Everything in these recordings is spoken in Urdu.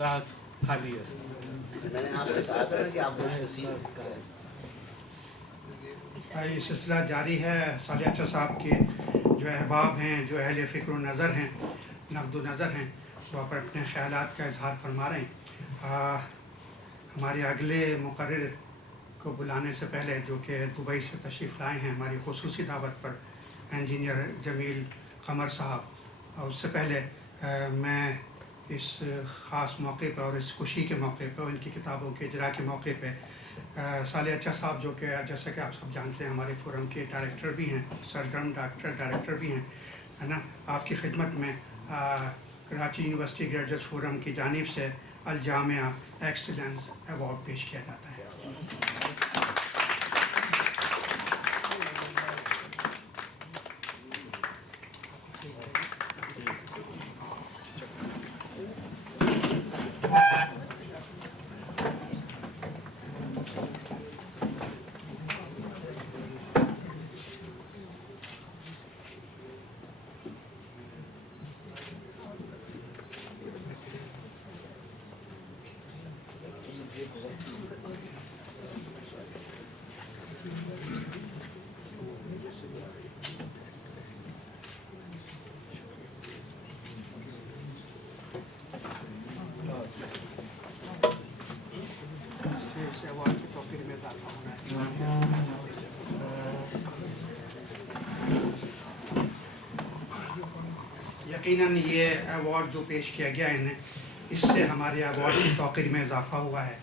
راحت خالی است. میں نے آپ سے کہا تھا کہ آپ یہ سلسلہ جاری ہے. صالح اچھا صاحب کے جو احباب ہیں، جو اہل فکر و نظر ہیں، نقد و نظر ہیں، وہ اپنے خیالات کا اظہار فرما رہے ہیں. ہمارے اگلے مقرر کو بلانے سے پہلے، جو کہ دبئی سے تشریف لائے ہیں ہماری خصوصی دعوت پر، انجینئر جمیل قمر صاحب، اس سے پہلے میں اس خاص موقع پہ اور اس خوشی کے موقع پہ، ان کی کتابوں کے اجراء کے موقع پہ، صالح اچھا صاحب جو کہ جیسا کہ آپ سب جانتے ہیں ہمارے فورم کے ڈائریکٹر بھی ہیں، سرگرم ڈائریکٹر بھی ہیں، ہے نا، آپ کی خدمت میں کراچی یونیورسٹی گریجویٹ فورم کی جانب سے الجامعہ ایکسلنس ایوارڈ پیش کیا جاتا ہے. یقیناً یہ ایوارڈ جو پیش کیا گیا انہیں، اس سے ہمارے ایوارڈ کی توقیر میں اضافہ ہوا ہے.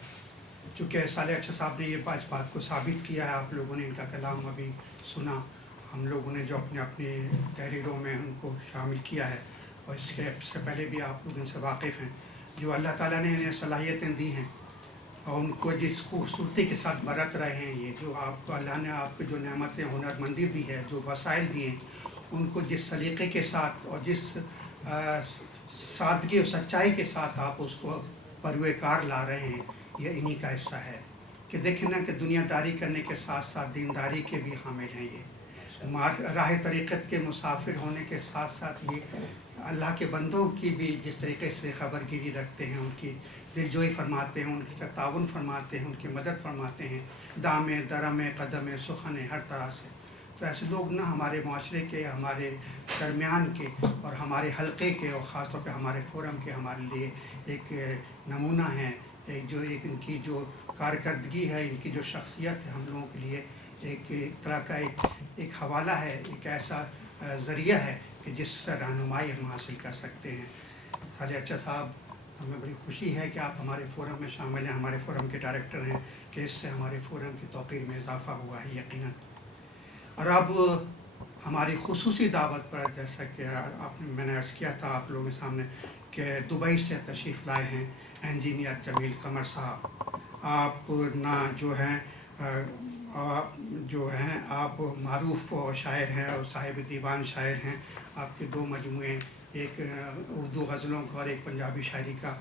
چونکہ صالح اچھا صاحب نے یہ اس بات کو ثابت کیا ہے، آپ لوگوں نے ان کا کلام ابھی سنا، ہم لوگوں نے جو اپنی تحریروں میں ان کو شامل کیا ہے، اور اس کے سے پہلے بھی آپ لوگ ان سے واقف ہیں. جو اللہ تعالیٰ نے انہیں صلاحیتیں دی ہیں اور ان کو جس خوبصورتی کے ساتھ برت رہے ہیں، یہ جو آپ کو اللہ نے آپ کو جو نعمتیں ہنرمندی دی ہے، جو وسائل دیے ہیں، ان کو جس سلیقے کے ساتھ اور جس سادگی اور سچائی کے ساتھ آپ اس کو پروے کار لا رہے ہیں، یہ انہی کا حصہ ہے. کہ دیکھیں نا کہ دنیا داری کرنے کے ساتھ ساتھ دینداری کے بھی حامل ہیں. یہ راہ طریقت کے مسافر ہونے کے ساتھ ساتھ یہ اللہ کے بندوں کی بھی جس طریقے سے خبر گیری رکھتے ہیں، ان کی دلجوئی فرماتے ہیں، ان کے ساتھ تعاون فرماتے ہیں، ان کی مدد فرماتے ہیں، دام درم قدم سخن ہر طرح سے. تو ایسے لوگ نہ ہمارے معاشرے کے، ہمارے درمیان کے اور ہمارے حلقے کے، اور خاص طور پہ ہمارے فورم کے ہمارے لیے ایک نمونہ ہیں. ایک ان کی جو کارکردگی ہے، ان کی جو شخصیت ہے، ہم لوگوں کے لیے ایک طرح کا ایک حوالہ ہے، ایک ایسا ذریعہ ہے کہ جس سے رہنمائی ہم حاصل کر سکتے ہیں. صالح اچھا صاحب، ہمیں بڑی خوشی ہے کہ آپ ہمارے فورم میں شامل ہیں، ہمارے فورم کے ڈائریکٹر ہیں، کہ اس سے ہمارے فورم کی توقیر میں اضافہ ہوا ہے یقیناً. اور اب ہماری خصوصی دعوت پر، جیسا کہ میں نے عرض کیا تھا آپ لوگوں کے سامنے، کہ دبئی سے تشریف لائے ہیں انجینئر جمیل قمر صاحب. آپ نہ جو ہیں آپ معروف شاعر ہیں اور صاحب دیوان شاعر ہیں. آپ کے 2 مجموعے، ایک اردو غزلوں کا اور ایک پنجابی شاعری کا،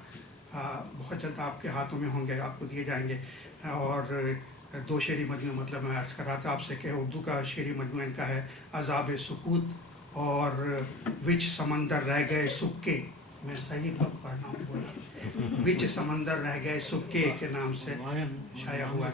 بہت جلد آپ کے ہاتھوں میں ہوں گے، آپ کو دیے جائیں گے. اور 2 شعری مجموعے، مطلب میں عرض کر رہا تھا آپ سے کہ اردو کا شعری مجموعہ ان کا ہے عذاب سکوت اور وچ سمندر رہ گئے سکے. میں صحیح پڑھ رہا ہوں، وچ سمندر رہ گئے سکے کے نام سے شائع ہوا.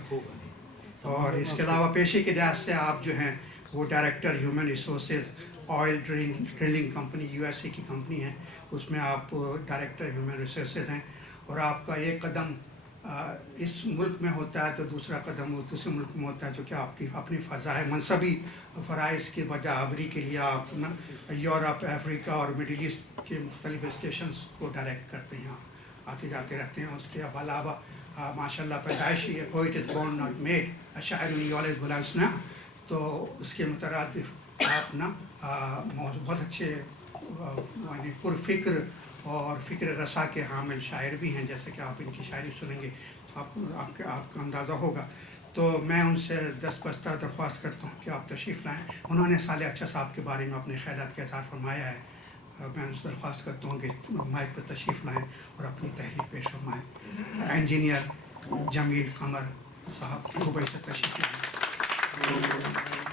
اور اس کے علاوہ پیشے کے لحاظ سے آپ جو ہیں وہ director human resources oil drilling company USA کی کمپنی ہے، اس میں آپ ڈائریکٹر ہیومن ریسورسز ہیں. اور آپ کا ایک قدم اس ملک میں ہوتا ہے تو دوسرا قدم وہ دوسرے ملک میں ہوتا ہے، جو کہ آپ کی اپنی فضا ہے. منصبی فرائض کی وجہ آوری کے لیے آپ نا یورپ، افریقہ اور مڈل ایسٹ کے مختلف اسٹیشنز کو ڈائریکٹ کرتے ہیں، آتے جاتے رہتے ہیں. اس کے علاوہ ماشاء اللہ پیدائش یہ poet is born not made, شاعر یولد بلانس نا، تو اس کے مترادف آپ نا بہت اچھے پرفکر اور فکر رسا کے حامل شاعر بھی ہیں. جیسے کہ آپ ان کی شاعری سنیں گے آپ کا اندازہ ہوگا. تو میں ان سے دستبستہ درخواست کرتا ہوں کہ آپ تشریف لائیں. انہوں نے صالح اچھا صاحب کے بارے میں اپنے خیالات کا اظہار فرمایا ہے. میں ان سے درخواست کرتا ہوں کہ مائک پر تشریف لائیں اور اپنی تحریر پیش فرمائیں. انجینئر جمیل قمر صاحب دبئی سے تشریف لائیں.